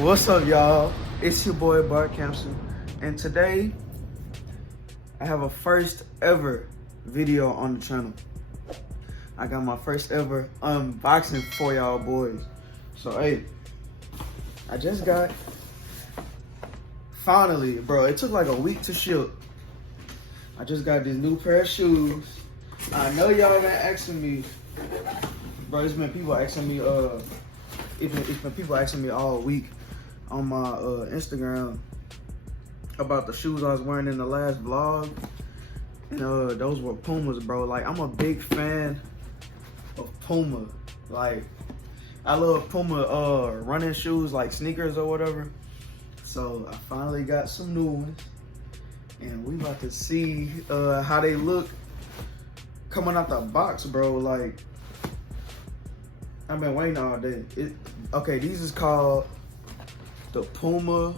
What's up, y'all? It's your boy Bart Campson, and today I have a first ever video on the channel. I got my first ever unboxing for y'all boys. So hey, I just got, finally, bro, it took like a week to ship. I just got this new pair of shoes. I know y'all been asking me, bro, it's been people asking me, it's been people asking me all week on my Instagram about the shoes I was wearing in the last vlog. And those were Pumas, bro. Like, I'm a big fan of Puma. Like, I love Puma running shoes, like sneakers or whatever. So I finally got some new ones, and we about to see how they look coming out the box, bro. Like, I've been waiting all day. Okay, these is called the Puma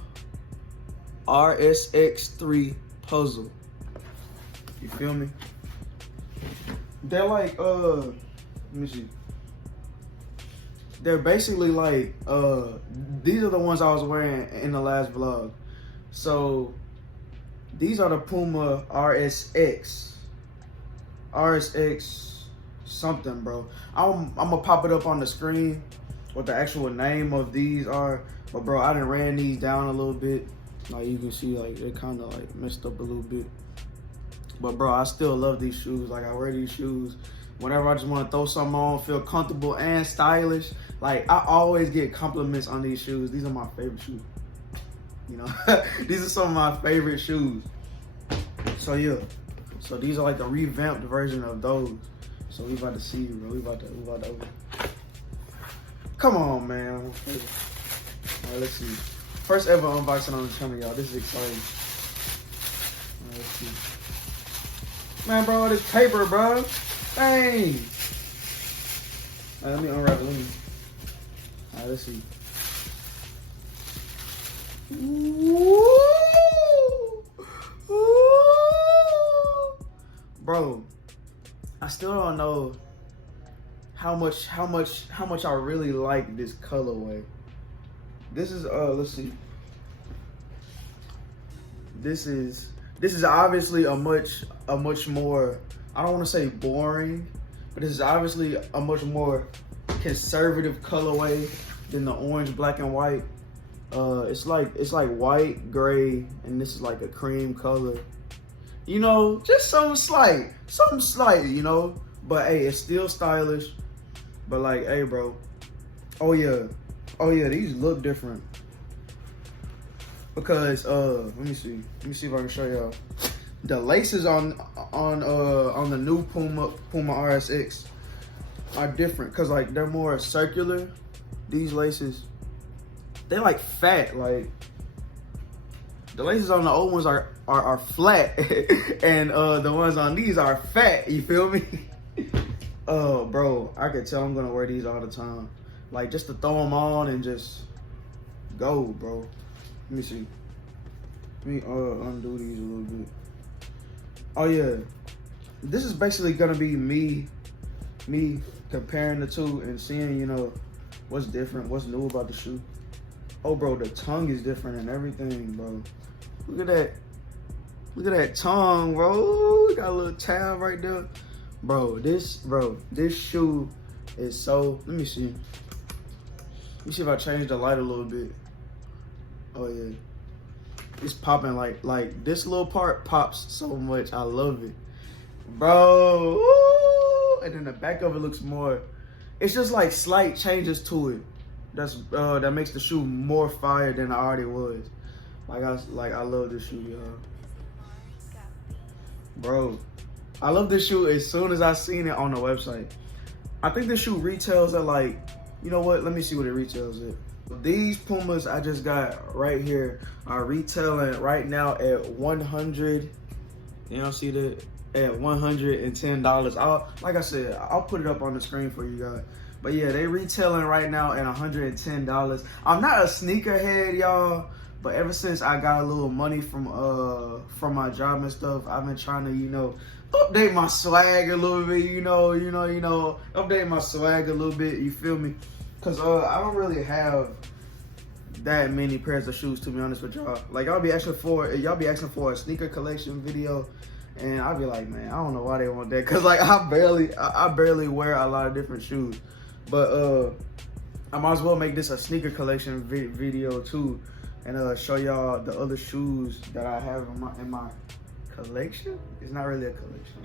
RSX3 Puzzle. You feel me? They're like, let me see. They're basically like, these are the ones I was wearing in the last vlog. So these are the Puma RSX something, bro. I'm gonna pop it up on the screen what the actual name of these are. But bro, I done ran these down a little bit. Like, you can see, like, they kind of like messed up a little bit. But bro, I still love these shoes. Like, I wear these shoes whenever I just want to throw something on, feel comfortable and stylish. Like, I always get compliments on these shoes. These are my favorite shoes. You know, these are some of my favorite shoes. So yeah, so these are like the revamped version of those. So we about to see, bro. We about to open. Come on, man. All right, let's see. First ever unboxing on the channel, y'all. This is exciting. All right, let's see. Man, bro, this paper, bro. Dang. All right, let me unwrap it. All right, let's see. Ooh. Ooh. Bro, I still don't know how much I really like this colorway. This is let's see. This is obviously a much more, I don't want to say boring, but this is obviously a much more conservative colorway than the orange, black, and white. It's like white, gray, and this is like a cream color. You know, just something slight, you know. But hey, it's still stylish. But like, hey, bro. Oh yeah, these look different. Because let me see if I can show y'all. The laces on the new Puma RSX are different, cause like they're more circular. These laces, they like fat. Like, the laces on the old ones are flat, and the ones on these are fat. You feel me? Bro, I could tell I'm gonna wear these all the time. Like, just to throw them on and just go, bro. Let me see. Let me undo these a little bit. Oh yeah, this is basically gonna be me comparing the two and seeing, you know, what's different, what's new about the shoe. Oh, bro, the tongue is different and everything, bro. Look at that tongue, bro. Got a little tab right there. Bro, this shoe is so, let me see. Let me see if I change the light a little bit. Oh yeah. It's popping, like this little part pops so much. I love it. Bro. Woo! And then the back of it looks more, it's just like slight changes to it. That makes the shoe more fire than I already was. I love this shoe, y'all. Bro, I love this shoe as soon as I seen it on the website. I think this shoe retails at like, you know what? Let me see what it retails at. These Pumas I just got right here are retailing right now at 100. You don't see that? At $110. Like I said, I'll put it up on the screen for you guys. But yeah, they retailing right now at $110. I'm not a sneakerhead, y'all, but ever since I got a little money from my job and stuff, I've been trying to, you know, update my swag a little bit, you know, update my swag a little bit, you feel me? Cause I don't really have that many pairs of shoes, to be honest with y'all. Like y'all be asking for a sneaker collection video, and I'll be like, man, I don't know why they want that, cause like I barely wear a lot of different shoes. But I might as well make this a sneaker collection video too, and show y'all the other shoes that I have in my collection. It's not really a collection.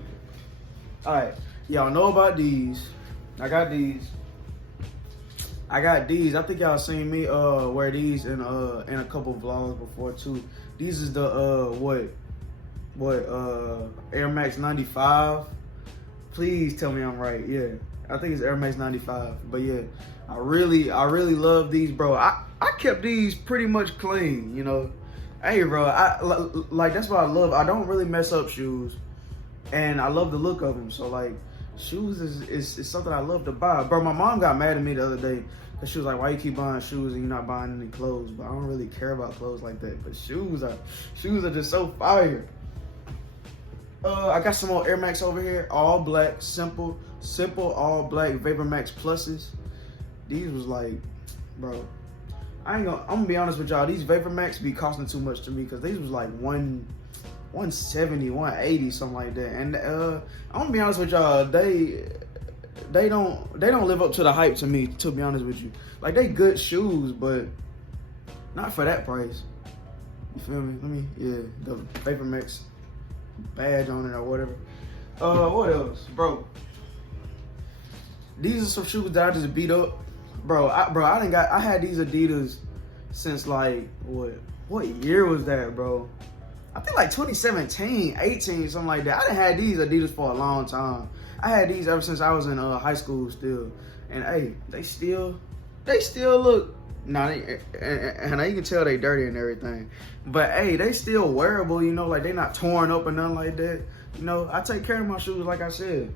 All right, y'all know about these. I got these. I think y'all seen me wear these in a couple vlogs before too. These is the Air Max 95. Please tell me I'm right. Yeah, I think it's Air Max 95. But yeah, I really love these, bro. I kept these pretty much clean, you know. Hey, bro, like that's what I love. I don't really mess up shoes, and I love the look of them. So like, shoes is something I love to buy. Bro, my mom got mad at me the other day because she was like, why you keep buying shoes and you're not buying any clothes? But I don't really care about clothes like that. But shoes are just so fire. I got some more Air Max over here, all black, simple all black Vapor Max Pluses. These was like, bro, I'm gonna be honest with y'all, these Vapor Max be costing too much to me, because these was like 170, 180, something like that. And I'm gonna be honest with y'all, they don't live up to the hype to me, to be honest with you. Like, they good shoes, but not for that price. You feel me? Yeah, the Vapor Max badge on it or whatever. What else, bro? These are some shoes that I just beat up, bro. I had these Adidas since like what year was that, bro? I think like 2017, 18, something like that. I done had these Adidas for a long time. I had these ever since I was in high school still. And hey, they still look, and you can tell they dirty and everything. But hey, they still wearable, you know, like they not torn up or nothing like that. You know, I take care of my shoes, like I said.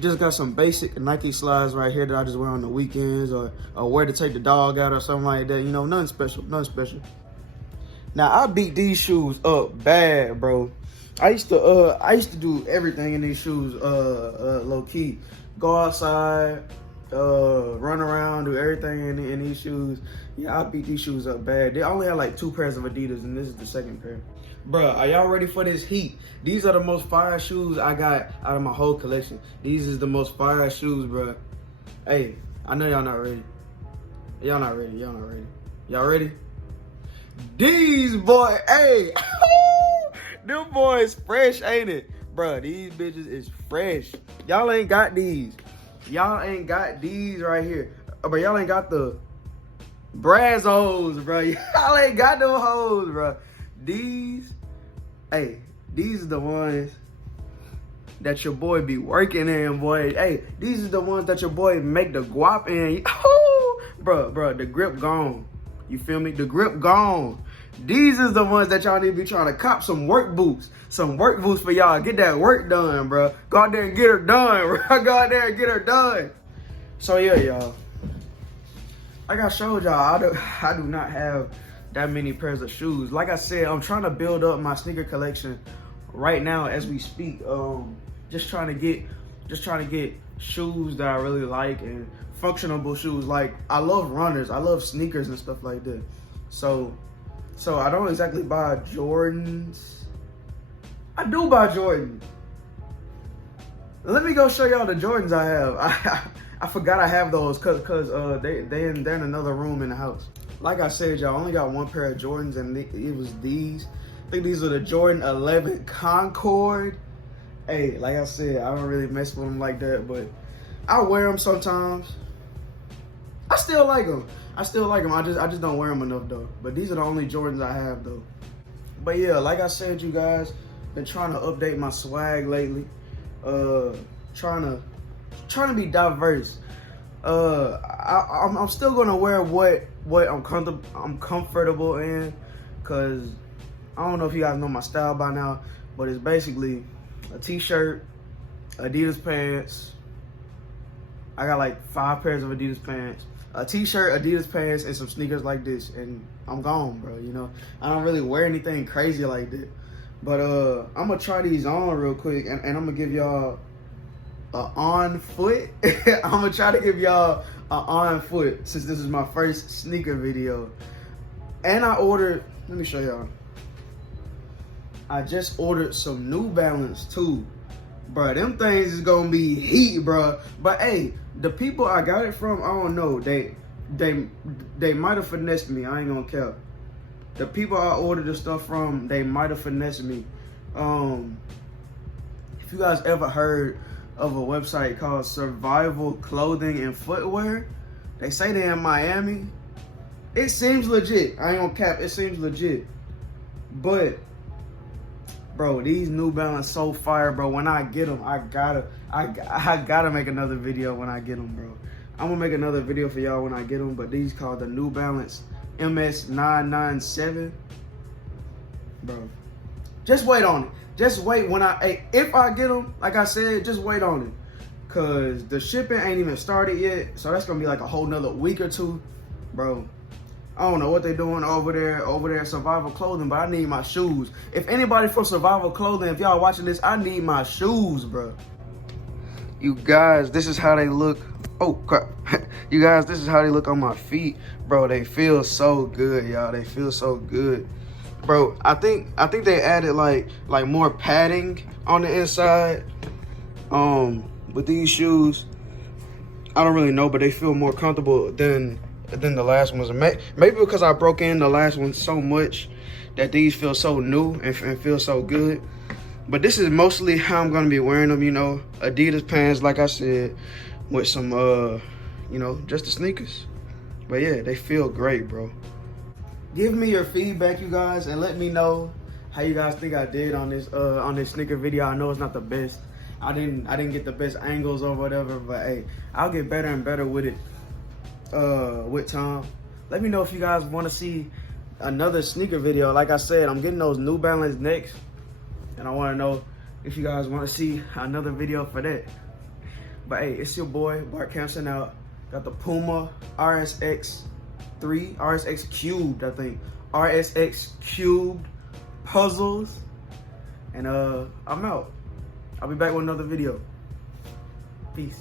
Just got some basic Nike slides right here that I just wear on the weekends, or wear to take the dog out or something like that. You know, nothing special. Now I beat these shoes up bad, bro. I used to do everything in these shoes, low key. Go outside, run around, do everything in these shoes. Yeah, I beat these shoes up bad. They only had like 2 pairs of Adidas, and this is the second pair. Bruh, are y'all ready for this heat? These are the most fire shoes I got out of my whole collection. These is the most fire shoes, bruh. Hey, I know y'all not ready. Y'all not ready. Y'all ready? These boys, hey, them boys fresh, ain't it? Bruh, these bitches is fresh. Y'all ain't got these. Y'all ain't got these right here. But y'all ain't got the Brazzos, bruh. Y'all ain't got them hoes, bruh. These are the ones that your boy be working in, boy. Hey, these are the ones that your boy make the guap in. Oh, bro, the grip gone. You feel me? The grip gone. These is the ones that y'all need to be trying to cop some work boots. Some work boots for y'all. Get that work done, bro. Go out there and get her done, bro. Go out there and get her done. So yeah, y'all. Like I showed y'all, I do not have that many pairs of shoes. Like I said, I'm trying to build up my sneaker collection right now as we speak. Just trying to get shoes that I really like, and functionable shoes. Like, I love runners, I love sneakers and stuff like that. So I don't exactly buy Jordans. I do buy Jordans. Let me go show y'all the Jordans I have. I forgot I have those cause they're in another room in the house. Like I said, y'all, only got 1 pair of Jordans, and it was these. I think these are the Jordan 11 Concord. Hey, like I said, I don't really mess with them like that, but I wear them sometimes. I still like them. I just don't wear them enough though. But these are the only Jordans I have though. But yeah, like I said, you guys, been trying to update my swag lately. Trying to be diverse. I'm still gonna wear what I'm comfortable in, cause I don't know if you guys know my style by now, but it's basically a t-shirt, Adidas pants. I got like 5 pairs of Adidas pants, a t-shirt, Adidas pants, and some sneakers like this, and I'm gone, bro. You know, I don't really wear anything crazy like that. But I'm gonna try these on real quick, and I'm gonna give y'all on foot. I'm gonna try to give y'all a on foot since this is my first sneaker video. And I ordered, let me show y'all. I just ordered some New Balance too. Bruh, them things is gonna be heat, bruh. But hey, the people I got it from, I don't know. They might have finessed me. I ain't gonna care. The people I ordered the stuff from, they might have finessed me. If you guys ever heard of a website called Survival Clothing and Footwear, they say they're in Miami. It seems legit. I ain't gonna cap. It seems legit. But bro, these New Balance so fire, bro. When I get them, I gotta make another video when I get them, bro. I'm gonna make another video for y'all when I get them. But these called the New Balance MS997, bro. Just wait on it. Just wait when if I get them, like I said, just wait on it. Cause the shipping ain't even started yet. So that's gonna be like a whole nother week or two, bro. I don't know what they're doing over there at Survival Clothing, but I need my shoes. If anybody from Survival Clothing, if y'all watching this, I need my shoes, bro. You guys, this is how they look. Oh, crap. You guys, this is how they look on my feet. Bro, they feel so good, y'all. They feel so good. Bro, I think they added like more padding on the inside. With these shoes, I don't really know, but they feel more comfortable than the last ones. Maybe because I broke in the last one so much that these feel so new and feel so good. But this is mostly how I'm gonna be wearing them, you know, Adidas pants, like I said, with some, you know, just the sneakers. But yeah, they feel great, bro. Give me your feedback, you guys, and let me know how you guys think I did on this sneaker video. I know it's not the best. I didn't get the best angles or whatever, but hey, I'll get better and better with it with time. Let me know if you guys want to see another sneaker video. Like I said, I'm getting those New Balance next, and I want to know if you guys want to see another video for that. But hey, it's your boy Bart Campson out. Got the Puma RSX 3, RSX Cubed, I think. RSX Cubed puzzles. And I'm out. I'll be back with another video. Peace.